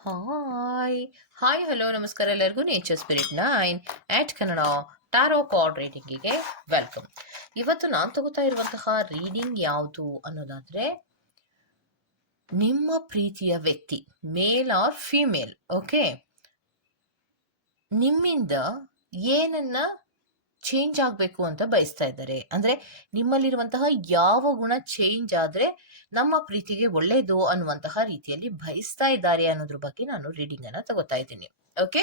Hi hi hello ನಮಸ್ಕಾರ ಎಲ್ಲರಿಗೂ. Nature spirit nine eight Kannada tarot card ರೀಡಿಂಗಿಗೆ welcome ಇವತ್ತು ನಾನು ತಗೋತಾ ಇರುವಂತಹ ರೀಡಿಂಗ್ ಯಾವುದು ಅನ್ನೋದಾದ್ರೆ, ನಿಮ್ಮ ಪ್ರೀತಿಯ ವ್ಯಕ್ತಿ ಮೇಲ್ ಆರ್ ಫಿಮೇಲ್ ಓಕೆ ನಿಮ್ಮಿಂದ ಏನನ್ನ ಚೇಂಜ್ ಆಗಬೇಕು ಅಂತ ಬಯಸ್ತಾ ಇದ್ದಾರೆ. ಅಂದ್ರೆ ನಿಮ್ಮಲ್ಲಿರುವಂತಹ ಯಾವ ಗುಣ ಚೇಂಜ್ ಆದ್ರೆ ನಮ್ಮ ಪ್ರೀತಿಗೆ ಒಳ್ಳೇದು ಅನ್ನುವಂತಹ ರೀತಿಯಲ್ಲಿ ಬಯಸ್ತಾ ಇದ್ದಾರೆ ಅನ್ನೋದ್ರ ಬಗ್ಗೆ ನಾನು ರೀಡಿಂಗ್ ಅನ್ನ ತಗೋತಾ ಇದ್ದೀನಿ. ಓಕೆ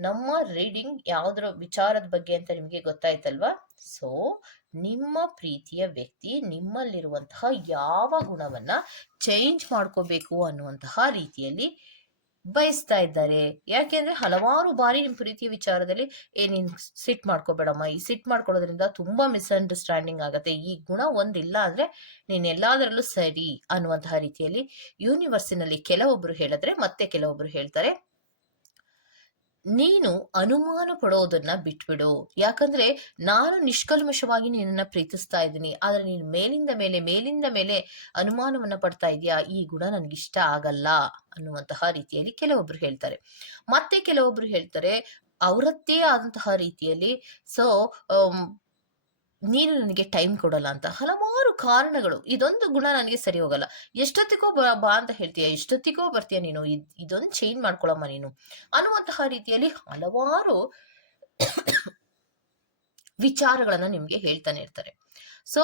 ನಮ್ಮ ರೀಡಿಂಗ್ ಯಾವುದರ ವಿಚಾರದ ಬಗ್ಗೆ ಅಂತ ನಿಮಗೆ ಗೊತ್ತಾಯ್ತಲ್ವಾ? ಸೊ ನಿಮ್ಮ ಪ್ರೀತಿಯ ವ್ಯಕ್ತಿ ನಿಮ್ಮಲ್ಲಿರುವಂತಹ ಯಾವ ಗುಣವನ್ನ ಚೇಂಜ್ ಮಾಡ್ಕೋಬೇಕು ಅನ್ನುವಂತಹ ರೀತಿಯಲ್ಲಿ ಬಯಸ್ತಾ ಇದ್ದಾರೆ. ಯಾಕೆಂದ್ರೆ ಹಲವಾರು ಬಾರಿ ನಿಮ್ಮ ಪ್ರೀತಿಯ ವಿಚಾರದಲ್ಲಿ, ಏ, ನೀನ್ ಸಿಟ್ ಮಾಡ್ಕೋಬೇಡಮ್ಮ, ಈ ಸಿಟ್ ಮಾಡ್ಕೊಳ್ಳೋದ್ರಿಂದ ತುಂಬಾ ಮಿಸ್ಅಂಡರ್ಸ್ಟ್ಯಾಂಡಿಂಗ್ ಆಗತ್ತೆ, ಈ ಗುಣ ಒಂದಿಲ್ಲ ಅಂದ್ರೆ ನೀನ್ ಎಲ್ಲಾದ್ರಲ್ಲೂ ಸರಿ ಅನ್ನುವಂತಹ ರೀತಿಯಲ್ಲಿ ಯೂನಿವರ್ಸಿನಲ್ಲಿ ಕೆಲವೊಬ್ರು ಹೇಳಿದ್ರೆ ಮತ್ತೆ ಕೆಲವೊಬ್ರು ಹೇಳ್ತಾರೆ. ನೀನು ಅನುಮಾನ ಪಡೋದನ್ನ ಬಿಟ್ಬಿಡು. ಯಾಕಂದ್ರೆ ನಾನು ನಿಷ್ಕಲ್ಮಶವಾಗಿ ನಿನ್ನನ್ನ ಪ್ರೀತಿಸ್ತಾ ಇದ್ದೀನಿ. ಆದ್ರೆ ನೀನು ಮೇಲಿಂದ ಮೇಲೆ ಮೇಲಿಂದ ಮೇಲೆ ಅನುಮಾನವನ್ನ ಪಡ್ತಾ ಇದೀಯಾ ಈ ಗುಣ ನನಗಿಷ್ಟ ಆಗಲ್ಲ ಅನ್ನುವಂತಹ ರೀತಿಯಲ್ಲಿ ಕೆಲವೊಬ್ರು ಹೇಳ್ತಾರೆ. ಮತ್ತೆ ಕೆಲವೊಬ್ರು ಹೇಳ್ತಾರೆ, ಅವರದ್ದೇ ಆದಂತಹ ರೀತಿಯಲ್ಲಿ ಸೊ ನೀನು ನನಗೆ ಟೈಮ್ ಕೊಡಲ್ಲ ಅಂತ ಹಲವಾರು ಕಾರಣಗಳು. ಇದೊಂದು ಗುಣ ನನಗೆ ಸರಿ ಹೋಗಲ್ಲ. ಎಷ್ಟೊತ್ತಿಗೋ ಬಾ ಅಂತ ಹೇಳ್ತೀಯ, ಎಷ್ಟೊತ್ತಿಗೋ ಬರ್ತೀಯ ನೀನು, ಇದ್, ಇದೊಂದು ಚೇಂಜ್ ಮಾಡ್ಕೊಳಮ್ಮ ನೀನು ಅನ್ನುವಂತಹ ರೀತಿಯಲ್ಲಿ ಹಲವಾರು ವಿಚಾರಗಳನ್ನ ನಿಮ್ಗೆ ಹೇಳ್ತಾನೆ ಇರ್ತಾರೆ. ಸೊ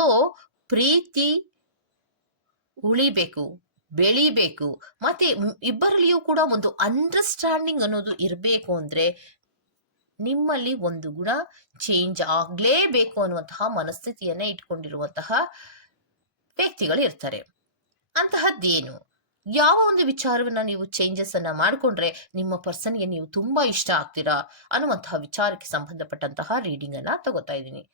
ಪ್ರೀತಿ ಉಳಿಬೇಕು, ಬೆಳಿಬೇಕು, ಮತ್ತೆ ಇಬ್ಬರಲ್ಲಿಯೂ ಕೂಡ ಒಂದು ಅಂಡರ್ಸ್ಟ್ಯಾಂಡಿಂಗ್ ಅನ್ನೋದು ಇರಬೇಕು ಅಂದ್ರೆ ನಿಮ್ಮಲ್ಲಿ ಒಂದು ಗುಣ ಚೇಂಜ್ ಆಗ್ಲೇಬೇಕು ಅನ್ನುವಂತಹ ಮನಸ್ಥಿತಿಯನ್ನ ಇಟ್ಕೊಂಡಿರುವಂತಹ ವ್ಯಕ್ತಿಗಳು ಇರ್ತಾರೆ. ಅಂತಹದ್ದೇನು? ಯಾವ ಒಂದು ವಿಚಾರವನ್ನ ನೀವು ಚೇಂಜಸ್ ಅನ್ನ ಮಾಡ್ಕೊಂಡ್ರೆ ನಿಮ್ಮ ಪರ್ಸನ್ಗೆ ನೀವು ತುಂಬಾ ಇಷ್ಟ ಆಗ್ತೀರಾ ಅನ್ನುವಂತಹ ವಿಚಾರಕ್ಕೆ ಸಂಬಂಧಪಟ್ಟಂತಹ ರೀಡಿಂಗ್ ಅನ್ನ ತಗೋತಾ ಇದ್ದೀನಿ.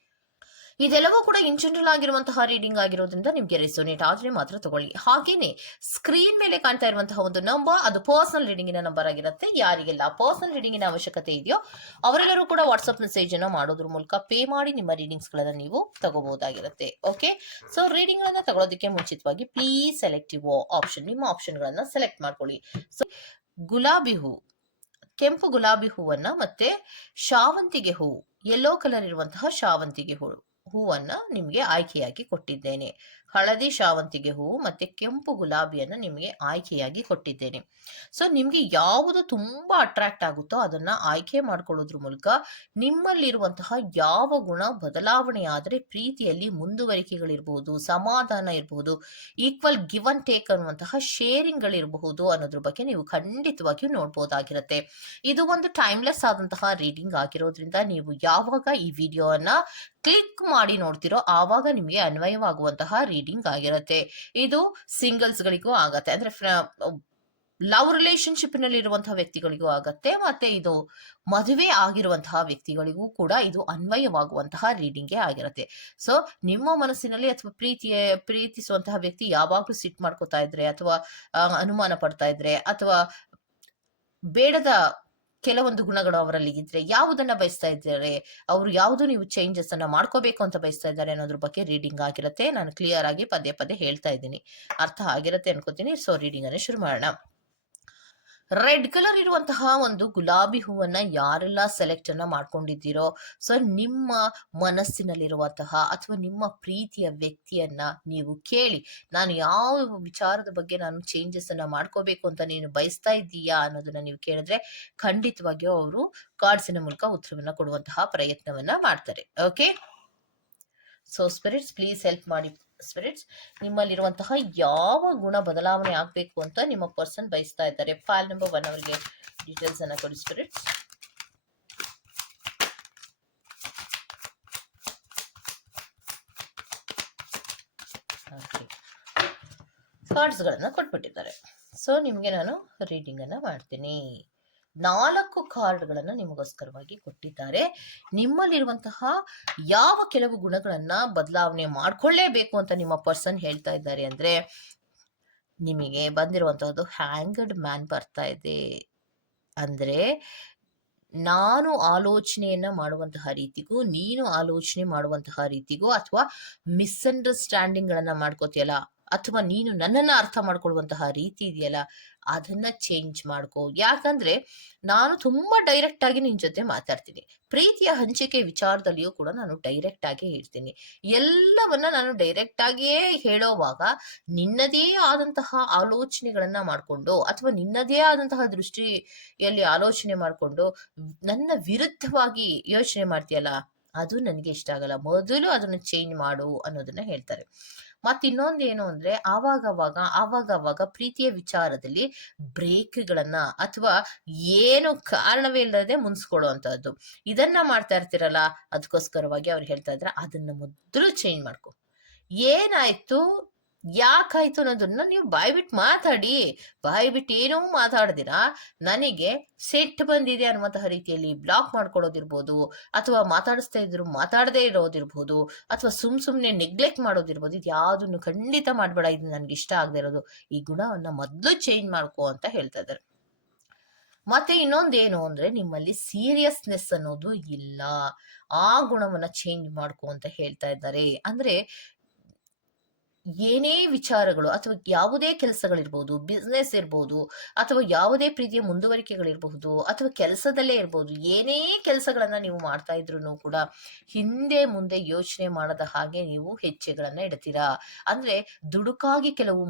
ಇದೆಲ್ಲವೂ ಕೂಡ ಇನ್ ಜನರಲ್ ಆಗಿರುವಂತಹ ರೀಡಿಂಗ್ ಆಗಿರೋದ್ರಿಂದ ನಿಮ್ಗೆ ರೆಸೋನೇಟ್ ಆದ್ರೆ ಮಾತ್ರ ತಗೊಳ್ಳಿ. ಹಾಗೇನೆ ಸ್ಕ್ರೀನ್ ಮೇಲೆ ಕಾಣ್ತಾ ಇರುವಂತಹ ಒಂದು ನಂಬರ್ ಅದು ಪರ್ಸನಲ್ ರೀಡಿಂಗಿನ ನಂಬರ್ ಆಗಿರುತ್ತೆ. ಯಾರಿಗೆಲ್ಲ ಪರ್ಸನಲ್ ರೀಡಿಂಗಿನ ಅವಶ್ಯಕತೆ ಇದೆಯೋ ಅವರೆಲ್ಲರೂ ಕೂಡ ವಾಟ್ಸ್ಆಪ್ ಮೆಸೇಜ್ ಅನ್ನ ಮಾಡೋದ್ರ ಮೂಲಕ ಪೇ ಮಾಡಿ ನಿಮ್ಮ ರೀಡಿಂಗ್ಸ್ ಗಳನ್ನ ನೀವು ತಗೋಬಹುದಾಗಿರುತ್ತೆ. ಓಕೆ ಸೊ ರೀಡಿಂಗ್ ಗಳನ್ನ ತಗೊಳ್ಳೋದಕ್ಕೆ ಮುಂಚಿತವಾಗಿ ಪ್ಲೀಸ್ ಸೆಲೆಕ್ಟಿವ್ ಆಪ್ಷನ್ ನಿಮ್ಮ ಆಪ್ಷನ್ ಗಳನ್ನ ಸೆಲೆಕ್ಟ್ ಮಾಡ್ಕೊಳ್ಳಿ. ಸೊ ಗುಲಾಬಿ ಹೂ, ಕೆಂಪು ಗುಲಾಬಿ ಹೂವನ್ನ ಮತ್ತೆ ಶಾವಂತಿಗೆ ಹೂವು ಯೆಲ್ಲೋ ಕಲರ್ ಇರುವಂತಹ ಶಾವಂತಿಗೆ ಹೂವು ಹೂವನ್ನ ನಿಮಗೆ ಆಯ್ಕೆಯಾಗಿ ಕೊಟ್ಟಿದ್ದೇನೆ. ಹಳದಿ ಶಾವಂತಿಗೆ ಹೂವು ಮತ್ತೆ ಕೆಂಪು ಗುಲಾಬಿಯನ್ನು ನಿಮಗೆ ಆಯ್ಕೆಯಾಗಿ ಕೊಟ್ಟಿದ್ದೇನೆ. ಸೊ ನಿಮಗೆ ಯಾವುದು ತುಂಬಾ ಅಟ್ರಾಕ್ಟ್ ಆಗುತ್ತೋ ಅದನ್ನ ಆಯ್ಕೆ ಮಾಡ್ಕೊಳ್ಳೋದ್ರ ಮೂಲಕ ನಿಮ್ಮಲ್ಲಿರುವಂತಹ ಯಾವ ಗುಣ ಬದಲಾವಣೆ ಆದರೆ ಪ್ರೀತಿಯಲ್ಲಿ ಮುಂದುವರಿಕೆಗಳಿರಬಹುದು ಸಮಾಧಾನ ಇರಬಹುದು ಈಕ್ವಲ್ ಗಿವ್ ಅಂಡ್ ಟೇಕ್ ಅನ್ನುವಂತಹ ಶೇರಿಂಗ್ಗಳಿರಬಹುದು ಅನ್ನೋದ್ರ ಬಗ್ಗೆ ನೀವು ಖಂಡಿತವಾಗಿಯೂ ನೋಡ್ಬೋದಾಗಿರುತ್ತೆ. ಇದು ಒಂದು ಟೈಮ್ಲೆಸ್ ಆದಂತಹ ರೀಡಿಂಗ್ ಆಗಿರೋದ್ರಿಂದ ನೀವು ಯಾವಾಗ ಈ ವಿಡಿಯೋನ ಕ್ಲಿಕ್ ಮಾಡಿ ನೋಡ್ತಿರೋ ಆವಾಗ ನಿಮಗೆ ಅನ್ವಯವಾಗುವಂತಹ ಆಗಿರುತ್ತೆ. ಇದು ಸಿಂಗಲ್ಸ್ ಗಳಿಗೂ ಆಗತ್ತೆ. ಅಂದ್ರೆ ಲವ್ ರಿಲೇಶನ್ಶಿಪ್ನಲ್ಲಿ ಇರುವಂತಹ ವ್ಯಕ್ತಿಗಳಿಗೂ ಆಗತ್ತೆ. ಮತ್ತೆ ಇದು ಮದುವೆ ಆಗಿರುವಂತಹ ವ್ಯಕ್ತಿಗಳಿಗೂ ಕೂಡ ಇದು ಅನ್ವಯವಾಗುವಂತಹ ರೀಡಿಂಗೇ ಆಗಿರುತ್ತೆ. ಸೊ, ನಿಮ್ಮ ಮನಸ್ಸಿನಲ್ಲಿ ಅಥವಾ ಪ್ರೀತಿಯ, ಪ್ರೀತಿಸುವಂತಹ ವ್ಯಕ್ತಿ ಯಾವಾಗ್ಲೂ ಸಿಟ್ ಮಾಡ್ಕೋತಾ ಇದ್ರೆ ಅಥವಾ ಅನುಮಾನ ಪಡ್ತಾ ಇದ್ರೆ ಅಥವಾ ಬೇಡದ ಕೆಲವೊಂದು ಗುಣಗಳು ಅವರಲ್ಲಿ ಇದ್ರೆ ಯಾವುದನ್ನ ಬಯಸ್ತಾ ಇದ್ದಾರೆ, ಅವರು ಯಾವುದು ನೀವು ಚೇಂಜಸ್ ಅನ್ನ ಮಾಡ್ಕೋಬೇಕು ಅಂತ ಬಯಸ್ತಾ ಇದ್ದಾರೆ ಅನ್ನೋದ್ರ ಬಗ್ಗೆ ರೀಡಿಂಗ್ ಆಗಿರುತ್ತೆ. ನಾನು ಕ್ಲಿಯರ್ ಆಗಿ ಪದೇ ಪದೇ ಹೇಳ್ತಾ ಇದ್ದೀನಿ. ಅರ್ಥ ಆಗಿರುತ್ತೆ ಅನ್ಕೋತೀನಿ. ಸೊ ರೀಡಿಂಗ್ ಅನ್ನ ಶುರು ಮಾಡೋಣ. ರೆಡ್ ಕಲರ್ ಇರುವಂತಹ ಒಂದು ಗುಲಾಬಿ ಹೂವನ್ನ ಯಾರೆಲ್ಲ ಸೆಲೆಕ್ಟ್ ಅನ್ನ ಮಾಡ್ಕೊಂಡಿದ್ದೀರೋ ಸೊ ನಿಮ್ಮ ಮನಸ್ಸಿನಲ್ಲಿರುವಂತಹ ಅಥವಾ ನಿಮ್ಮ ಪ್ರೀತಿಯ ವ್ಯಕ್ತಿಯನ್ನ ನೀವು ಕೇಳಿ, ನಾನು ಯಾವ ವಿಚಾರದ ಬಗ್ಗೆ ನಾನು ಚೇಂಜಸ್ ಅನ್ನ ಮಾಡ್ಕೋಬೇಕು ಅಂತ ನೀನು ಬಯಸ್ತಾ ಇದ್ದೀಯಾ ಅನ್ನೋದನ್ನ ನೀವು ಕೇಳಿದ್ರೆ ಖಂಡಿತವಾಗಿಯೂ ಅವರು ಕಾರ್ಡ್ಸಿನ ಮೂಲಕ ಉತ್ತರವನ್ನ ಕೊಡುವಂತಹ ಪ್ರಯತ್ನವನ್ನ ಮಾಡ್ತಾರೆ. Okay so spirits please help ಮಾಡಿ. ಸ್ಪಿರಿಟ್ಸ್ ನಿಮ್ಮಲ್ಲಿರುವಂತಹ ಯಾವ ಗುಣ ಬದಲಾವಣೆ ಆಗಬೇಕು ಅಂತ ನಿಮ್ಮ ಪರ್ಸನ್ ಬಯಸ್ತಾ ಇದ್ದಾರೆ. ಫೈಲ್ ನಂಬರ್ ಒನ್ ಅವರಿಗೆ ಡೀಟೇಲ್ಸ್ ಅನ್ನ ಕೊಡಿ ಸ್ಪಿರಿಟ್ಸ್ ಕಾರ್ಡ್ಸ್ಗಳನ್ನ ಕೊಟ್ಬಿಟ್ಟಿದ್ದಾರೆ. ಸೊ ನಿಮಗೆ ನಾನು ರೀಡಿಂಗ್ ಅನ್ನ ಮಾಡ್ತೀನಿ. ನಾಲ್ಕು ಕಾರ್ಡ್ಗಳನ್ನು ನಿಮಗೋಸ್ಕರವಾಗಿ ಕೊಟ್ಟಿದ್ದಾರೆ. ನಿಮ್ಮಲ್ಲಿರುವಂತಹ ಯಾವ ಕೆಲವು ಗುಣಗಳನ್ನ ಬದಲಾವಣೆ ಮಾಡ್ಕೊಳ್ಳೇಬೇಕು ಅಂತ ನಿಮ್ಮ ಪರ್ಸನ್ ಹೇಳ್ತಾ ಇದ್ದಾರೆ ಅಂದ್ರೆ, ನಿಮಗೆ ಬಂದಿರುವಂತಹದ್ದು ಹ್ಯಾಂಗಡ್ ಮ್ಯಾನ್ ಬರ್ತಾ ಇದೆ ಅಂದ್ರೆ, ನಾನು ಆಲೋಚನೆಯನ್ನ ಮಾಡುವಂತಹ ರೀತಿಗೂ, ನೀನು ಆಲೋಚನೆ ಮಾಡುವಂತಹ ರೀತಿಗೂ ಅಥವಾ ಮಿಸ್ಅಂಡರ್ಸ್ಟ್ಯಾಂಡಿಂಗ್ ಗಳನ್ನ ಮಾಡ್ಕೋತಿಯಲ್ಲ ಅಥವಾ ನೀನು ನನ್ನನ್ನ ಅರ್ಥ ಮಾಡ್ಕೊಳ್ಳುವಂತಹ ರೀತಿ ಇದೆಯಲ್ಲ, ಅದನ್ನ ಚೇಂಜ್ ಮಾಡ್ಕೋ. ಯಾಕಂದ್ರೆ ನಾನು ತುಂಬಾ ಡೈರೆಕ್ಟ್ ಆಗಿ ನಿನ್ ಜೊತೆ ಮಾತಾಡ್ತೀನಿ. ಪ್ರೀತಿಯ ಹಂಚಿಕೆ ವಿಚಾರದಲ್ಲಿಯೂ ಕೂಡ ನಾನು ಡೈರೆಕ್ಟ್ ಆಗಿ ಹೇಳ್ತೀನಿ. ಎಲ್ಲವನ್ನ ನಾನು ಡೈರೆಕ್ಟ್ ಆಗಿಯೇ ಹೇಳೋವಾಗ ನಿನ್ನದೇ ಆದಂತಹ ಆಲೋಚನೆಗಳನ್ನ ಮಾಡಿಕೊಂಡು ಅಥವಾ ನಿನ್ನದೇ ಆದಂತಹ ದೃಷ್ಟಿಯಲ್ಲಿ ಆಲೋಚನೆ ಮಾಡಿಕೊಂಡು ನನ್ನ ವಿರುದ್ಧವಾಗಿ ಯೋಚನೆ ಮಾಡ್ತೀಯಲ್ಲ, ಅದು ನನಗೆ ಇಷ್ಟ ಆಗಲ್ಲ. ಮೊದಲು ಅದನ್ನು ಚೇಂಜ್ ಮಾಡು ಅನ್ನೋದನ್ನ ಹೇಳ್ತಾರೆ. ಮತ್ ಇನ್ನೊಂದು ಏನು ಅಂದ್ರೆ ಆವಾಗವಾಗ ಆವಾಗವಾಗ ಪ್ರೀತಿಯ ವಿಚಾರದಲ್ಲಿ ಬ್ರೇಕ್ಗಳನ್ನ ಅಥವಾ ಏನು ಕಾರಣವೇ ಇಲ್ಲದೆ ಮುನ್ಸ್ಕೊಳ್ಳುವಂತಹದ್ದು. ಇದನ್ನ ಮಾಡ್ತಾ ಇರ್ತೀರಲ್ಲ ಅದಕ್ಕೋಸ್ಕರವಾಗಿ ಅವ್ರು ಹೇಳ್ತಾ ಇದ್ರೆ ಅದನ್ನ ಮೊದಲು ಚೇಂಜ್ ಮಾಡ್ಕೊ. ಏನಾಯ್ತು? ಯಾಕಾಯ್ತು ಅನ್ನೋದನ್ನ ನೀವು ಬಾಯ್ಬಿಟ್ಟು ಮಾತಾಡಿ. ಬಾಯ್ಬಿಟ್ಟು ಏನೂ ಮಾತಾಡ್ದಿರಾ. ನನಗೆ ಸೆಟ್ ಬಂದಿದೆ ಅನ್ನುವಂತಹ ರೀತಿಯಲ್ಲಿ ಬ್ಲಾಕ್ ಮಾಡ್ಕೊಳ್ಳೋದಿರ್ಬೋದು ಅಥವಾ ಮಾತಾಡಿಸ್ತಾ ಇದ್ರು ಮಾತಾಡದೇ ಇರೋದಿರ್ಬೋದು, ಅಥವಾ ಸುಮ್ ಸುಮ್ನೆ ನೆಗ್ಲೆಕ್ಟ್ ಮಾಡೋದಿರ್ಬೋದು, ಇದು ಯಾವ್ದನ್ನು ಖಂಡಿತ ಮಾಡ್ಬೇಡ, ಇದು ನನ್ಗೆ ಇಷ್ಟ ಆಗದೆ ಇರೋದು. ಈ ಗುಣವನ್ನ ಮೊದಲು ಚೇಂಜ್ ಮಾಡ್ಕೋ ಅಂತ ಹೇಳ್ತಾ ಇದ್ದಾರೆ. ಮತ್ತೆ ಇನ್ನೊಂದೇನು ಅಂದ್ರೆ ನಿಮ್ಮಲ್ಲಿ ಸೀರಿಯಸ್ನೆಸ್ ಅನ್ನೋದು ಇಲ್ಲ. ಆ ಗುಣವನ್ನ ಚೇಂಜ್ ಮಾಡ್ಕೋ ಅಂತ ಹೇಳ್ತಾ ಇದ್ದಾರೆ. ಅಂದ್ರೆ ಏನೇ ವಿಚಾರಗಳು ಅಥವಾ ಯಾವುದೇ ಕೆಲಸಗಳಿರ್ಬೋದು ಬಿಸ್ನೆಸ್ ಇರ್ಬೋದು, ಅಥವಾ ಯಾವುದೇ ಪ್ರೀತಿಯ ಮುಂದುವರಿಕೆಗಳಿರ್ಬಹುದು, ಅಥವಾ ಕೆಲಸದಲ್ಲೇ ಇರ್ಬೋದು, ಏನೇ ಕೆಲಸಗಳನ್ನ ನೀವು ಮಾಡ್ತಾ ಇದ್ರು ಕೂಡ ಹಿಂದೆ ಮುಂದೆ ಯೋಚನೆ ಮಾಡದ ಹಾಗೆ ನೀವು ಹೆಜ್ಜೆಗಳನ್ನ ಇಡ್ತೀರಾ? ಅಂದ್ರೆ ದುಡುಕಾಗಿ ಕೆಲವು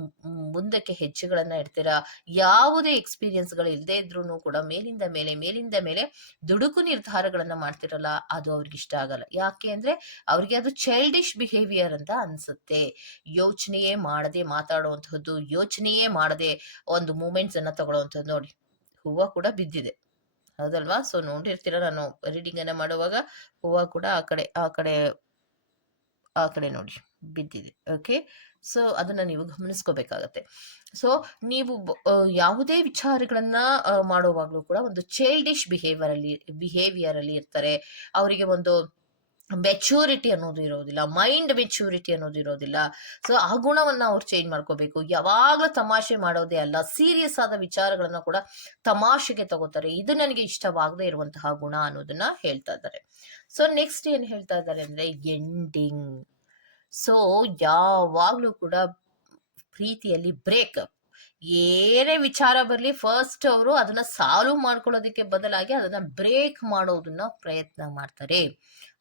ಮುಂದಕ್ಕೆ ಹೆಜ್ಜೆಗಳನ್ನ ಇಡ್ತೀರಾ? ಯಾವುದೇ ಎಕ್ಸ್ಪೀರಿಯನ್ಸ್ಗಳು ಇಲ್ಲದೆ ಇದ್ರು ಕೂಡ ಮೇಲಿಂದ ಮೇಲೆ ಮೇಲಿಂದ ಮೇಲೆ ದುಡುಕು ನಿರ್ಧಾರಗಳನ್ನ ಮಾಡ್ತಿರಲ್ಲ, ಅದು ಅವ್ರಿಗೆ ಇಷ್ಟ ಆಗಲ್ಲ. ಯಾಕೆ ಅಂದ್ರೆ ಅವ್ರಿಗೆ ಅದು ಚೈಲ್ಡಿಶ್ ಬಿಹೇವಿಯರ್ ಅಂತ ಅನ್ಸುತ್ತೆ. ಯೋಚನೆಯೇ ಮಾಡದೆ ಮಾತಾಡುವಂತಹದ್ದು, ಯೋಚನೆಯೇ ಮಾಡದೆ ಒಂದು ಮೂಮೆಂಟ್ಸ್ ಅನ್ನ ತಗೊಳ್ಳುವಂಥದ್ದು ನೋಡಿ. ಹೂವು ಕೂಡ ಬಿದ್ದಿದೆ. ಹೌದಲ್ವಾ? ಸೊ ನೋಡಿರ್ತೀರ ನಾನು ರೀಡಿಂಗ್ ಅನ್ನ ಮಾಡುವಾಗ ಹೂವು ಕೂಡ ಆ ಕಡೆ ಆ ಕಡೆ ಆ ಕಡೆ ನೋಡಿ ಬಿದ್ದಿದೆ. ಓಕೆ ಸೊ ಅದನ್ನ ನೀವು ಗಮನಿಸ್ಕೋಬೇಕಾಗತ್ತೆ. ಸೊ ನೀವು ಯಾವುದೇ ವಿಚಾರಗಳನ್ನ ಮಾಡುವಾಗ್ಲೂ ಕೂಡ ಒಂದು ಚೈಲ್ಡಿಶ್ ಬಿಹೇವಿಯರ್ ಅಲ್ಲಿ ಬಿಹೇವಿಯರ್ ಅಲ್ಲಿ ಇರ್ತಾರೆ. ಅವರಿಗೆ ಒಂದು ಮೆಚೂರಿಟಿ ಅನ್ನೋದು ಇರೋದಿಲ್ಲ ಮೈಂಡ್ ಮೆಚ್ಯೂರಿಟಿ ಅನ್ನೋದು ಇರೋದಿಲ್ಲ. ಸೊ ಆ ಗುಣವನ್ನ ಅವ್ರು ಚೇಂಜ್ ಮಾಡ್ಕೋಬೇಕು. ಯಾವಾಗಲೂ ತಮಾಷೆ ಮಾಡೋದೇ ಅಲ್ಲ ಸೀರಿಯಸ್ ಆದ ವಿಚಾರಗಳನ್ನ ಕೂಡ ತಮಾಷೆಗೆ ತಗೋತಾರೆ. ಇದು ನನಗೆ ಇಷ್ಟವಾಗದೇ ಇರುವಂತಹ ಗುಣ ಅನ್ನೋದನ್ನ ಹೇಳ್ತಾ ಇದ್ದಾರೆ. ಸೊ ನೆಕ್ಸ್ಟ್ ಏನ್ ಹೇಳ್ತಾ ಇದ್ದಾರೆ ಅಂದ್ರೆ ಎಂಡಿಂಗ್ ಸೊ ಯಾವಾಗ್ಲೂ ಕೂಡ ಪ್ರೀತಿಯಲ್ಲಿ ಬ್ರೇಕಪ್ ಏನೇ ವಿಚಾರ ಬರಲಿ ಫಸ್ಟ್ ಅವರು ಅದನ್ನ ಸಾಲ್ವ್ ಮಾಡ್ಕೊಳ್ಳೋದಕ್ಕೆ ಬದಲಾಗಿ ಅದನ್ನ ಬ್ರೇಕ್ ಮಾಡೋದನ್ನ ಪ್ರಯತ್ನ ಮಾಡ್ತಾರೆ.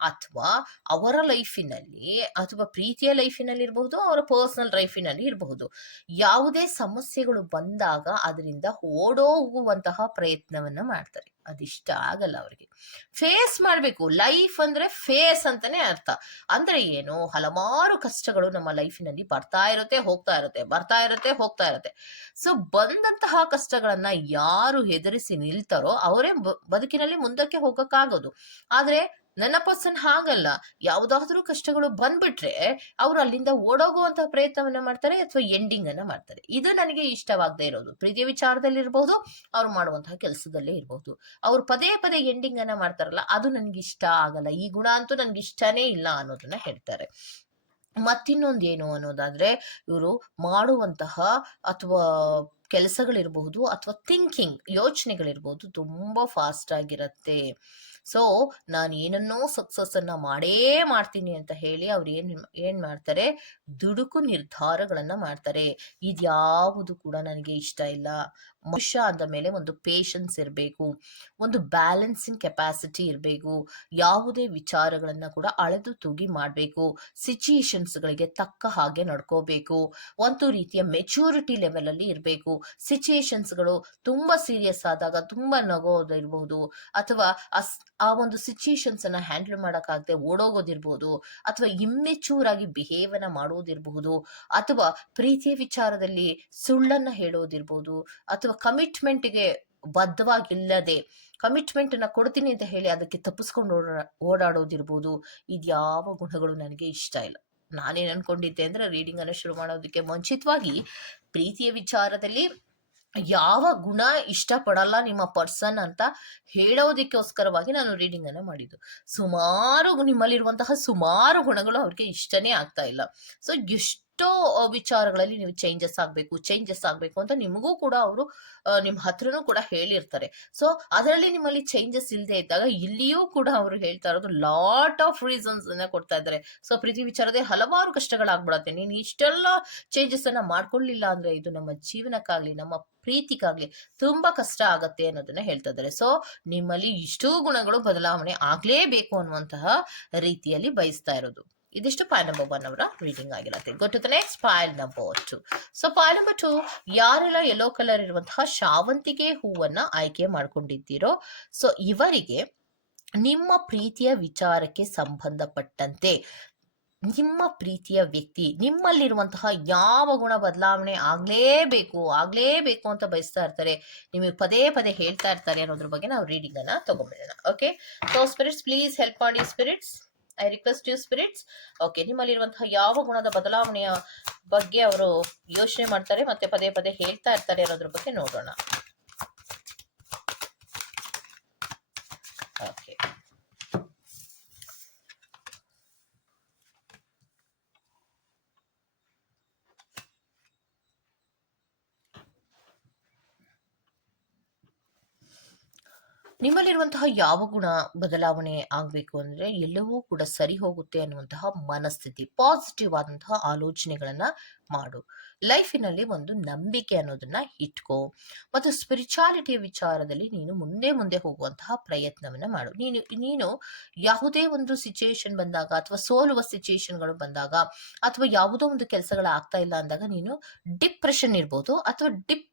ಅಥವಾ ಅವರ ಲೈಫಿನಲ್ಲಿ ಅಥವಾ ಪ್ರೀತಿಯ ಲೈಫಿನಲ್ಲಿ ಇರಬಹುದು, ಅವರ ಪರ್ಸನಲ್ ಲೈಫಿನಲ್ಲಿ ಇರಬಹುದು. ಯಾವುದೇ ಸಮಸ್ಯೆಗಳು ಬಂದಾಗ ಅದರಿಂದ ಓಡೋಗುವಂತಹ ಪ್ರಯತ್ನವನ್ನ ಮಾಡ್ತಾರೆ. ಅದಿಷ್ಟ ಆಗಲ್ಲ ಅವರಿಗೆ. ಫೇಸ್ ಮಾಡಬೇಕು. ಲೈಫ್ ಅಂದ್ರೆ ಫೇಸ್ ಅಂತಾನೆ ಅರ್ಥ. ಅಂದ್ರೆ ಏನು? ಹಲವಾರು ಕಷ್ಟಗಳು ನಮ್ಮ ಲೈಫಿನಲ್ಲಿ ಬರ್ತಾ ಇರುತ್ತೆ, ಹೋಗ್ತಾ ಇರುತ್ತೆ, ಬರ್ತಾ ಇರುತ್ತೆ, ಹೋಗ್ತಾ ಇರುತ್ತೆ. ಸೊ ಬಂದಂತಹ ಕಷ್ಟಗಳನ್ನ ಯಾರು ಹೆದರಿಸಿ ನಿಲ್ತಾರೋ ಅವರೇ ಬದುಕಿನಲ್ಲಿ ಮುಂದಕ್ಕೆ ಹೋಗಕ್ಕಾಗೋದು. ಆದ್ರೆ ನನ್ನ ಪರ್ಸನ್ ಹಾಗಲ್ಲ. ಯಾವುದಾದ್ರೂ ಕಷ್ಟಗಳು ಬಂದ್ಬಿಟ್ರೆ ಅವ್ರು ಅಲ್ಲಿಂದ ಓಡೋಗುವಂತಹ ಪ್ರಯತ್ನವನ್ನ ಮಾಡ್ತಾರೆ ಅಥವಾ ಎಂಡಿಂಗ್ ಅನ್ನ ಮಾಡ್ತಾರೆ. ಇದು ನನಗೆ ಇಷ್ಟವಾಗದೇ ಇರೋದು. ಪ್ರೀತಿಯ ವಿಚಾರದಲ್ಲಿ ಇರಬಹುದು ಅವ್ರು ಮಾಡುವಂತಹ ಕೆಲಸದಲ್ಲೇ ಇರಬಹುದು ಅವ್ರು ಪದೇ ಪದೇ ಎಂಡಿಂಗ್ ಅನ್ನ ಮಾಡ್ತಾರಲ್ಲ, ಅದು ನನಗೆ ಇಷ್ಟ ಆಗಲ್ಲ. ಈ ಗುಣ ಅಂತೂ ನನ್ಗೆ ಇಷ್ಟನೇ ಇಲ್ಲ ಅನ್ನೋದನ್ನ ಹೇಳ್ತಾರೆ. ಮತ್ತಿನ್ನೊಂದು ಏನು ಅನ್ನೋದಾದ್ರೆ, ಇವರು ಮಾಡುವಂತಹ ಅಥವಾ ಕೆಲಸಗಳಿರಬಹುದು ಅಥವಾ ಥಿಂಕಿಂಗ್ ಯೋಚನೆಗಳಿರ್ಬಹುದು ತುಂಬಾ ಫಾಸ್ಟ್ ಆಗಿರತ್ತೆ. ಸೊ ನಾನು ಏನನ್ನೋ ಸಕ್ಸಸ್ ಅನ್ನ ಮಾಡೇ ಮಾಡ್ತೀನಿ ಅಂತ ಹೇಳಿ ಅವ್ರು ಏನ್ ಏನ್ ಮಾಡ್ತಾರೆ? ದುಡುಕು ನಿರ್ಧಾರಗಳನ್ನ ಮಾಡ್ತಾರೆ. ಇದ್ಯಾವುದು ಕೂಡ ನನಗೆ ಇಷ್ಟ ಇಲ್ಲ. ಮನುಷ್ಯ ಅಂದ ಮೇಲೆ ಒಂದು ಪೇಶನ್ಸ್ ಇರಬೇಕು, ಒಂದು ಬ್ಯಾಲೆನ್ಸಿಂಗ್ ಕೆಪಾಸಿಟಿ ಇರಬೇಕು, ಯಾವುದೇ ವಿಚಾರಗಳನ್ನ ಕೂಡ ಅಳೆದು ತೂಗಿ ಮಾಡಬೇಕು ಸಿಚುಯೇಷನ್ಸ್ಗಳಿಗೆ ತಕ್ಕ ಹಾಗೆ ನಡ್ಕೋಬೇಕು, ಒಂದು ರೀತಿಯ ಮೆಚೂರಿಟಿ ಲೆವೆಲ್ ಅಲ್ಲಿ ಇರಬೇಕು. ಸಿಚುಯೇಷನ್ಸ್ಗಳು ತುಂಬಾ ಸೀರಿಯಸ್ ಆದಾಗ ತುಂಬಾ ನಗೋದಿರ್ಬಹುದು ಅಥವಾ ಆ ಒಂದು ಸಿಚುಯೇಷನ್ಸ್ ಅನ್ನ ಹ್ಯಾಂಡಲ್ ಮಾಡೋಕ್ಕಾಗದೆ ಓಡೋಗೋದಿರ್ಬೋದು, ಅಥವಾ ಇಮ್ಮೆಚೂರ್ ಆಗಿ ಬಿಹೇವ್ ಅನ್ನ ಮಾಡುವುದಿರಬಹುದು ಅಥವಾ ಪ್ರೀತಿಯ ವಿಚಾರದಲ್ಲಿ ಸುಳ್ಳನ್ನ ಹೇಳೋದಿರ್ಬೋದು, ಅಥವಾ ಕಮಿಟ್ಮೆಂಟ್ಗೆ ಬದ್ಧವಾಗಿಲ್ಲದೆ ಕಮಿಟ್ಮೆಂಟ್ನ ಕೊಡ್ತೀನಿ ಅಂತ ಹೇಳಿ ಅದಕ್ಕೆ ತಪ್ಪಿಸ್ಕೊಂಡು ಓಡಾ, ಓಡಾಡೋದಿರ್ಬೋದು. ಇದ್ಯಾವ ಗುಣಗಳು ನನಗೆ ಇಷ್ಟ ಇಲ್ಲ. ನಾನೇನು ಅನ್ಕೊಂಡಿದ್ದೆ ಅಂದ್ರೆ ರೀಡಿಂಗ್ ಅನ್ನ ಶುರು ಮಾಡೋದಕ್ಕೆ ಮುಂಚಿತವಾಗಿ ಪ್ರೀತಿಯ ವಿಚಾರದಲ್ಲಿ ಯಾವ ಗುಣ ಇಷ್ಟಪಡಲ್ಲ ನಿಮ್ಮ ಪರ್ಸನ್ ಅಂತ ಹೇಳೋದಕ್ಕೋಸ್ಕರವಾಗಿ ನಾನು ರೀಡಿಂಗ್ ಅನ್ನ ಮಾಡಿದ್ದು. ಸುಮಾರು ನಿಮ್ಮಲ್ಲಿರುವಂತಹ ಸುಮಾರು ಗುಣಗಳು ಅವ್ರಿಗೆ ಇಷ್ಟನೇ ಆಗ್ತಾ ಇಲ್ಲ. ಸೊ ಎಷ್ಟೋ ಆ, ವಿಚಾರಗಳಲ್ಲಿ ನೀವು ಚೇಂಜಸ್ ಆಗಬೇಕು ಚೇಂಜಸ್ ಆಗಬೇಕು ಅಂತ ನಿಮಗೂ ಕೂಡ ಅವರು ನಿಮ್ಮ ಹತ್ರನೂ ಕೂಡ ಹೇಳಿರ್ತಾರೆ. ಸೊ ಅದರಲ್ಲಿ ನಿಮ್ಮಲ್ಲಿ ಚೇಂಜಸ್ ಇಲ್ಲದೆ ಇದ್ದಾಗ ಇಲ್ಲಿಯೂ ಕೂಡ ಅವರು ಹೇಳ್ತಾ ಇರೋದು ಲಾಟ್ ಆಫ್ ರೀಸನ್ಸ್ ಅನ್ನ ಕೊಡ್ತಾ ಇದ್ದಾರೆ. ಸೊ ಪ್ರೀತಿ ವಿಚಾರದೇ ಹಲವಾರು ಕಷ್ಟಗಳಾಗ್ಬಿಡತ್ತೆ. ನೀನು ಇಷ್ಟೆಲ್ಲ ಚೇಂಜಸ್ ಅನ್ನ ಮಾಡ್ಕೊಳ್ಳಿಲ್ಲ ಅಂದ್ರೆ ಇದು ನಮ್ಮ ಜೀವನಕ್ಕಾಗ್ಲಿ ನಮ್ಮ ಪ್ರೀತಿಗಾಗ್ಲಿ ತುಂಬಾ ಕಷ್ಟ ಆಗತ್ತೆ ಅನ್ನೋದನ್ನ ಹೇಳ್ತಾ ಇದ್ದಾರೆ. ಸೊ ನಿಮ್ಮಲ್ಲಿ ಇಷ್ಟೂ ಗುಣಗಳು ಬದಲಾವಣೆ ಆಗ್ಲೇಬೇಕು ಅನ್ನುವಂತಹ ರೀತಿಯಲ್ಲಿ ಬಯಸ್ತಾ ಇರೋದು. ಇದಿಷ್ಟು ಪಾಯ್ ನಂಬರ್ ಒನ್ ಅವರ ರೀಡಿಂಗ್ ಆಗಿರುತ್ತೆ. Go to the next pile number two so pile number two ಯಾರೆಲ್ಲ ಯೆಲ್ಲೋ ಕಲರ್ ಇರುವಂತಹ ಶಾವಂತಿಗೆ ಹೂವನ್ನ ಆಯ್ಕೆ ಮಾಡ್ಕೊಂಡಿದ್ದೀರೋ ಸೊ ಇವರಿಗೆ ನಿಮ್ಮ ಪ್ರೀತಿಯ ವಿಚಾರಕ್ಕೆ ಸಂಬಂಧಪಟ್ಟಂತೆ, ನಿಮ್ಮ ಪ್ರೀತಿಯ ವ್ಯಕ್ತಿ, ನಿಮ್ಮಲ್ಲಿರುವಂತಹ ಯಾವ ಗುಣ ಬದಲಾವಣೆ ಆಗ್ಲೇಬೇಕು ಆಗ್ಲೇಬೇಕು ಅಂತ ಬಯಸ್ತಾ ಇರ್ತಾರೆ, ನಿಮಗೆ ಪದೇ ಪದೇ ಹೇಳ್ತಾ ಇರ್ತಾರೆ ಅನ್ನೋದ್ರ ಬಗ್ಗೆ ನಾವು ರೀಡಿಂಗ್ ಅನ್ನ ತಗೊಂಡ್ಬಿಡೋಣ. Okay so spirits please help ಮಾಡಿ spirits I request you spirits okay ನಿಮ್ಮಲ್ಲಿರುವಂತಹ ಯಾವ ಗುಣದ ಬದಲಾವಣೆಯ ಬಗ್ಗೆ ಅವರು ಯೋಚನೆ ಮಾಡ್ತಾರೆ, ಮತ್ತೆ ಪದೇ ಪದೇ ಹೇಳ್ತಾ ಇರ್ತಾರೆ ಅನ್ನೋದ್ರ ಬಗ್ಗೆ ನೋಡೋಣ ಓಕೆ ನಿಮ್ಮಲ್ಲಿರುವಂತಹ ಯಾವ ಗುಣ ಬದಲಾವಣೆ ಆಗಬೇಕು ಅಂದ್ರೆ ಎಲ್ಲವೂ ಕೂಡ ಸರಿ ಹೋಗುತ್ತೆ ಅನ್ನುವಂತಹ ಮನಸ್ಥಿತಿ ಪಾಸಿಟಿವ್ ಆದಂತಹ ಆಲೋಚನೆಗಳನ್ನ ಮಾಡು. ಲೈಫಿನಲ್ಲಿ ಒಂದು ನಂಬಿಕೆ ಅನ್ನೋದನ್ನ ಇಟ್ಕೋ. ಮತ್ತು ಸ್ಪಿರಿಚುಯಾಲಿಟಿಯ ವಿಚಾರದಲ್ಲಿ ನೀನು ಮುಂದೆ ಮುಂದೆ ಹೋಗುವಂತಹ ಪ್ರಯತ್ನವನ್ನ ಮಾಡು. ನೀನು ನೀನು ಯಾವುದೇ ಒಂದು ಸಿಚುಯೇಷನ್ ಬಂದಾಗ ಅಥವಾ ಸೋಲುವ ಸಿಚುಯೇಷನ್ಗಳು ಬಂದಾಗ ಅಥವಾ ಯಾವುದೋ ಒಂದು ಕೆಲಸಗಳು ಆಗ್ತಾ ಇಲ್ಲ ಅಂದಾಗ ನೀನು ಡಿಪ್ರೆಷನ್ ಇರ್ಬೋದು ಅಥವಾ ಡಿಪ್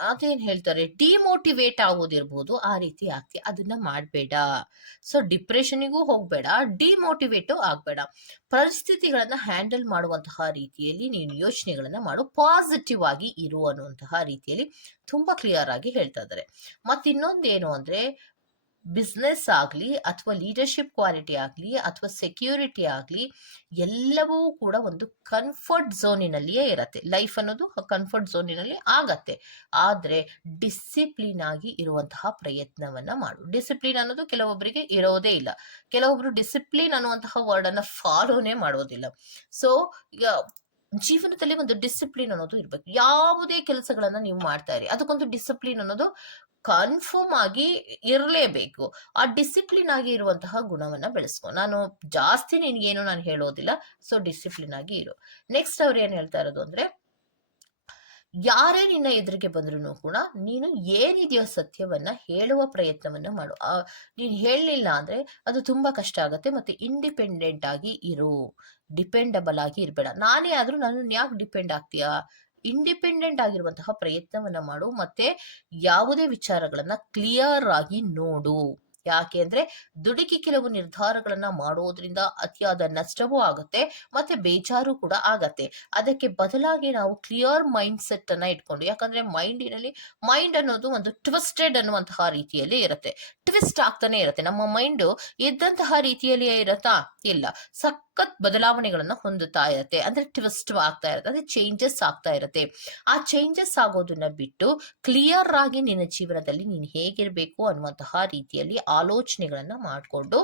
ಅದೇನ್ ಹೇಳ್ತಾರೆ? ಡಿಮೋಟಿವೇಟ್ ಆಗೋದಿರ್ಬೋದು. ಆ ರೀತಿ ಆಗ್ತಿ ಅದನ್ನ ಮಾಡಬೇಡ. ಸೊ ಡಿಪ್ರೆಷನಿಗೂ ಹೋಗ್ಬೇಡ. ಡಿಮೋಟಿವೇಟು ಆಗ್ಬೇಡ. ಪರಿಸ್ಥಿತಿಗಳನ್ನ ಹ್ಯಾಂಡಲ್ ಮಾಡುವಂತಹ ರೀತಿಯಲ್ಲಿ ನೀನು ಯೋಚನೆಗಳನ್ನ ಮಾಡು. ಪಾಸಿಟಿವ್ ಆಗಿ ಇರು ಅನ್ನುವಂತಹ ರೀತಿಯಲ್ಲಿ ತುಂಬಾ ಕ್ಲಿಯರ್ ಆಗಿ ಹೇಳ್ತಾ ಇದ್ದಾರೆ. ಮತ್ತಿನ್ನೊಂದೇನು ಅಂದ್ರೆ ಬಿಸ್ನೆಸ್ ಆಗಲಿ ಅಥವಾ ಲೀಡರ್ಶಿಪ್ ಕ್ವಾಲಿಟಿ ಆಗಲಿ ಅಥವಾ ಸೆಕ್ಯೂರಿಟಿ ಆಗಲಿ ಎಲ್ಲವೂ ಕೂಡ ಒಂದು ಕಂಫರ್ಟ್ ಝೋನಿನಲ್ಲಿಯೇ ಇರತ್ತೆ. ಲೈಫ್ ಅನ್ನೋದು ಕಂಫರ್ಟ್ ಝೋನಿನಲ್ಲಿ ಆಗತ್ತೆ. ಆದರೆ ಡಿಸಿಪ್ಲಿನ್ ಆಗಿ ಇರುವಂತಹ ಪ್ರಯತ್ನವನ್ನ ಮಾಡು. ಡಿಸಿಪ್ಲಿನ್ ಅನ್ನೋದು ಕೆಲವೊಬ್ಬರಿಗೆ ಇರೋದೇ ಇಲ್ಲ. ಕೆಲವೊಬ್ರು ಡಿಸಿಪ್ಲಿನ್ ಅನ್ನುವಂತಹ ವರ್ಡನ್ನು ಫಾಲೋನೇ ಮಾಡೋದಿಲ್ಲ. ಸೊ ಜೀವನದಲ್ಲಿ ಒಂದು ಡಿಸಿಪ್ಲಿನ್ ಅನ್ನೋದು ಇರ್ಬೇಕು. ಯಾವುದೇ ಕೆಲಸಗಳನ್ನ ನೀವು ಮಾಡ್ತಾ ಇರಿ. ಅದಕ್ಕೊಂದು ಡಿಸಿಪ್ಲಿನ್ ಅನ್ನೋದು ಕನ್ಫರ್ಮ್ ಆಗಿ ಇರಲೇಬೇಕು. ಆ ಡಿಸಿಪ್ಲಿನ್ ಆಗಿ ಇರುವಂತಹ ಗುಣವನ್ನ ಬೆಳೆಸ್ಕೊ. ನಾನು ಜಾಸ್ತಿ ನಿನ್ಗೇನು ನಾನು ಹೇಳೋದಿಲ್ಲ. ಸೊ, ಡಿಸಿಪ್ಲಿನ್ ಆಗಿ ಇರು. ನೆಕ್ಸ್ಟ್ ಅವ್ರು ಏನ್ ಹೇಳ್ತಾ ಇರೋದು ಅಂದ್ರೆ, ಯಾರೇ ನಿನ್ನ ಎದುರಿಗೆ ಬಂದ್ರು ಕೂಡ ನೀನು ಏನಿದೆಯೋ ಸತ್ಯವನ್ನ ಹೇಳುವ ಪ್ರಯತ್ನವನ್ನ ಮಾಡು. ನೀನು ಹೇಳಲಿಲ್ಲ ಅಂದ್ರೆ ಅದು ತುಂಬಾ ಕಷ್ಟ ಆಗುತ್ತೆ ಮತ್ತೆ ಇಂಡಿಪೆಂಡೆಂಟ್ ಆಗಿ ಇರು. ಡಿಪೆಂಡಬಲ್ ಆಗಿ ಇರಬೇಡ. ನಾನೇ ಆದರೂ ನಾನು ಯಾಕೆ ಡಿಪೆಂಡ್ ಆಗ್ತೀಯಾ? ಇಂಡಿಪೆಂಡೆಂಟ್ ಆಗಿರುವಂತಹ ಪ್ರಯತ್ನವನ್ನ ಮಾಡು. ಮತ್ತೆ ಯಾವುದೇ ವಿಚಾರಗಳನ್ನ ಕ್ಲಿಯರ್ ಆಗಿ ನೋಡು. ಯಾಕೆ ಅಂದ್ರೆ ದುಡುಕಿ ಕೆಲವು ನಿರ್ಧಾರಗಳನ್ನ ಮಾಡೋದ್ರಿಂದ ಅತಿಯಾದ ನಷ್ಟವೂ ಆಗುತ್ತೆ, ಮತ್ತೆ ಬೇಜಾರು ಕೂಡ ಆಗತ್ತೆ. ಅದಕ್ಕೆ ಬದಲಾಗಿ ನಾವು ಕ್ಲಿಯರ್ ಮೈಂಡ್ ಸೆಟ್ ಅನ್ನ ಇಟ್ಕೊಂಡು, ಯಾಕಂದ್ರೆ ಮೈಂಡಿನಲ್ಲಿ ಮೈಂಡ್ ಅನ್ನೋದು ಒಂದು ಟ್ವಿಸ್ಟೆಡ್ ಅನ್ನುವಂತಹ ರೀತಿಯಲ್ಲಿ ಇರುತ್ತೆ. ಟ್ವಿಸ್ಟ್ ಆಗ್ತಾನೆ ಇರುತ್ತೆ. ನಮ್ಮ ಮೈಂಡ್ ಇದ್ದಂತಹ ರೀತಿಯಲ್ಲಿಯೇ ಇರತ್ತಾ? ಇಲ್ಲ. ಸಖತ್ ಬದಲಾವಣೆಗಳನ್ನ ಹೊಂದುತ್ತಾ ಇರುತ್ತೆ. ಅಂದ್ರೆ ಟ್ವಿಸ್ಟ್ ಆಗ್ತಾ ಇರುತ್ತೆ. ಅಂದ್ರೆ ಚೇಂಜಸ್ ಆಗ್ತಾ ಇರುತ್ತೆ. ಆ ಚೇಂಜಸ್ ಆಗೋದನ್ನ ಬಿಟ್ಟು ಕ್ಲಿಯರ್ ಆಗಿ ನಿನ್ನ ಜೀವನದಲ್ಲಿ ನೀನು ಹೇಗಿರ್ಬೇಕು ಅನ್ನುವಂತಹ ರೀತಿಯಲ್ಲಿ ಆಲೋಚನೆಗಳನ್ನ ಮಾಡಿಕೊಂಡು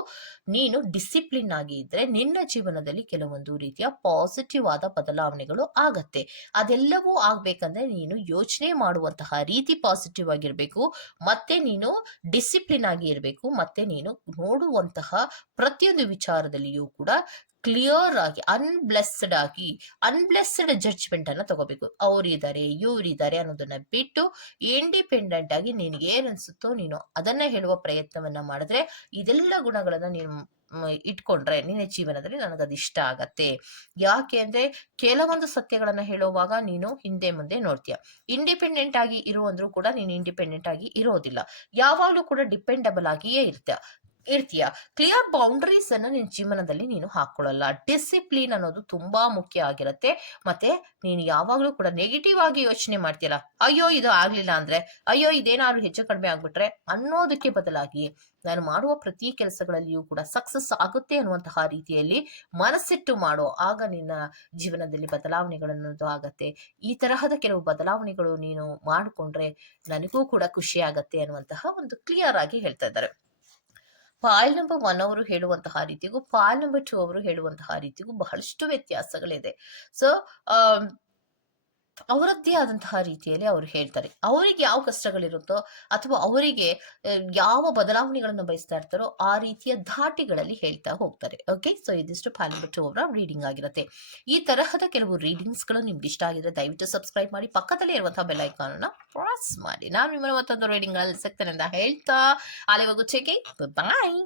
ನೀನು ಡಿಸಿಪ್ಲಿನ್ ಆಗಿ ಇದ್ರೆ ನಿನ್ನ ಜೀವನದಲ್ಲಿ ಕೆಲವೊಂದು ರೀತಿಯ ಪಾಸಿಟಿವ್ ಆದ ಬದಲಾವಣೆಗಳು ಆಗತ್ತೆ. ಅದೆಲ್ಲವೂ ಆಗ್ಬೇಕಂದ್ರೆ ನೀನು ಯೋಚನೆ ಮಾಡುವಂತಹ ರೀತಿ ಪಾಸಿಟಿವ್ ಆಗಿರ್ಬೇಕು, ಮತ್ತೆ ನೀನು ಡಿಸಿಪ್ಲಿನ್ ಆಗಿ ಇರಬೇಕು, ಮತ್ತೆ ನೀನು ನೋಡುವಂತಹ ಪ್ರತಿಯೊಂದು ವಿಚಾರದಲ್ಲಿಯೂ ಕೂಡ ಕ್ಲಿಯರ್ ಆಗಿ ಅನ್ಬ್ಲೆಸ್ಡ್ ಆಗಿ ಅನ್ಬ್ಲೆಸ್ಡ್ ಜಡ್ಜ್ಮೆಂಟ್ ಅನ್ನ ತಗೋಬೇಕು. ಅವ್ರಿದ್ದಾರೆ ಇವರಿದ್ದಾರೆ ಅನ್ನೋದನ್ನ ಬಿಟ್ಟು ಇಂಡಿಪೆಂಡೆಂಟ್ ಆಗಿ ನಿನಗೆ ಏನ್ ಅನ್ಸುತ್ತೋ ನೀನು ಅದನ್ನ ಹೇಳುವ ಪ್ರಯತ್ನವನ್ನ ಮಾಡಿದ್ರೆ ಇದೆಲ್ಲ ಗುಣಗಳನ್ನ ನೀನು ಇಟ್ಕೊಂಡ್ರೆ ನಿನ್ನ ಜೀವನದಲ್ಲಿ ನನಗದು ಇಷ್ಟ ಆಗತ್ತೆ. ಯಾಕೆ ಅಂದ್ರೆ ಕೆಲವೊಂದು ಸತ್ಯಗಳನ್ನ ಹೇಳುವಾಗ ನೀನು ಹಿಂದೆ ಮುಂದೆ ನೋಡ್ತೀಯ. ಇಂಡಿಪೆಂಡೆಂಟ್ ಆಗಿ ಇರು ಅಂದ್ರೂ ಕೂಡ ನೀನು ಇಂಡಿಪೆಂಡೆಂಟ್ ಆಗಿ ಇರೋದಿಲ್ಲ. ಯಾವಾಗಲೂ ಕೂಡ ಡಿಪೆಂಡಬಲ್ ಆಗಿಯೇ ಇರ್ತೀಯ. ಇರ್ತೀಯ. ಕ್ಲಿಯರ್ ಬೌಂಡ್ರೀಸ್ ಅನ್ನು ನಿನ್ನ ಜೀವನದಲ್ಲಿ ನೀನು ಹಾಕೊಳ್ಳಲ್ಲ. ಡಿಸಿಪ್ಲಿನ್ ಅನ್ನೋದು ತುಂಬಾ ಮುಖ್ಯ ಆಗಿರುತ್ತೆ. ಮತ್ತೆ ನೀನು ಯಾವಾಗಲೂ ಕೂಡ ನೆಗೆಟಿವ್ ಆಗಿ ಯೋಚನೆ ಮಾಡ್ತೀಯಲ್ಲ. ಅಯ್ಯೋ, ಇದು ಆಗ್ಲಿಲ್ಲ ಅಂದ್ರೆ, ಅಯ್ಯೋ, ಇದೇನಾದ್ರು ಹೆಚ್ಚು ಕಡಿಮೆ ಆಗ್ಬಿಟ್ರೆ ಅನ್ನೋದಕ್ಕೆ ಬದಲಾಗಿ ನಾನು ಮಾಡುವ ಪ್ರತಿ ಕೆಲಸಗಳಲ್ಲಿಯೂ ಕೂಡ ಸಕ್ಸಸ್ ಆಗುತ್ತೆ ಅನ್ನುವಂತಹ ರೀತಿಯಲ್ಲಿ ಮನಸ್ಸಿಟ್ಟು ಮಾಡೋ ಆಗ ನಿನ್ನ ಜೀವನದಲ್ಲಿ ಬದಲಾವಣೆಗಳನ್ನೋದು ಆಗತ್ತೆ. ಈ ತರಹದ ಕೆಲವು ಬದಲಾವಣೆಗಳು ನೀನು ಮಾಡಿಕೊಂಡ್ರೆ ನನಗೂ ಕೂಡ ಖುಷಿ ಆಗತ್ತೆ ಅನ್ನುವಂತಹ ಒಂದು ಕ್ಲಿಯರ್ ಆಗಿ ಹೇಳ್ತಾ ಇದ್ದಾರೆ. ಪಾಲ್ ನಂಬರ್ ಒನ್ ಅವರು ಹೇಳುವಂತಹ ರೀತಿಗೂ, ಪಾಲ್ ನಂಬರ್ ಟೂ ಅವರು ಹೇಳುವಂತಹ ರೀತಿಗೂ ಬಹಳಷ್ಟು ವ್ಯತ್ಯಾಸಗಳಿದೆ. ಸೊ ಅವರದ್ದೇ ಆದಂತಹ ರೀತಿಯಲ್ಲಿ ಅವರು ಹೇಳ್ತಾರೆ. ಅವರಿಗೆ ಯಾವ ಕಷ್ಟಗಳಿರುತ್ತೋ ಅಥವಾ ಅವರಿಗೆ ಯಾವ ಬದಲಾವಣೆಗಳನ್ನು ಬಯಸ್ತಾ ಇರ್ತಾರೋ ಆ ರೀತಿಯ ಧಾಟಿಗಳಲ್ಲಿ ಹೇಳ್ತಾ ಹೋಗ್ತಾರೆ. ಓಕೆ ಸೊ ಇದಿಷ್ಟು ಪಾಲಿಬಿಟ್ಟು ಅವರ ರೀಡಿಂಗ್ ಆಗಿರುತ್ತೆ. ಈ ತರಹದ ಕೆಲವು ರೀಡಿಂಗ್ಸ್ಗಳು ನಿಮ್ಗೆ ಇಷ್ಟ ಆಗಿದ್ರೆ ದಯವಿಟ್ಟು ಸಬ್ಸ್ಕ್ರೈಬ್ ಮಾಡಿ, ಪಕ್ಕದಲ್ಲಿ ಇರುವಂತಹ ಬೆಲ್ ಐಕಾನ್ ಅನ್ನ ಪ್ರೆಸ್ ಮಾಡಿ. ನಾನು ನಿಮ್ಮ ಮತ್ತೊಂದು ರೀಡಿಂಗ್ ಅಲ್ಲಿ ಸಿಗ್ತೇನೆ ಅಂತ ಹೇಳ್ತಾ, ಅಲ್ಲಿವರೆಗೂ ಚೆಕ್ ಬಾಯ್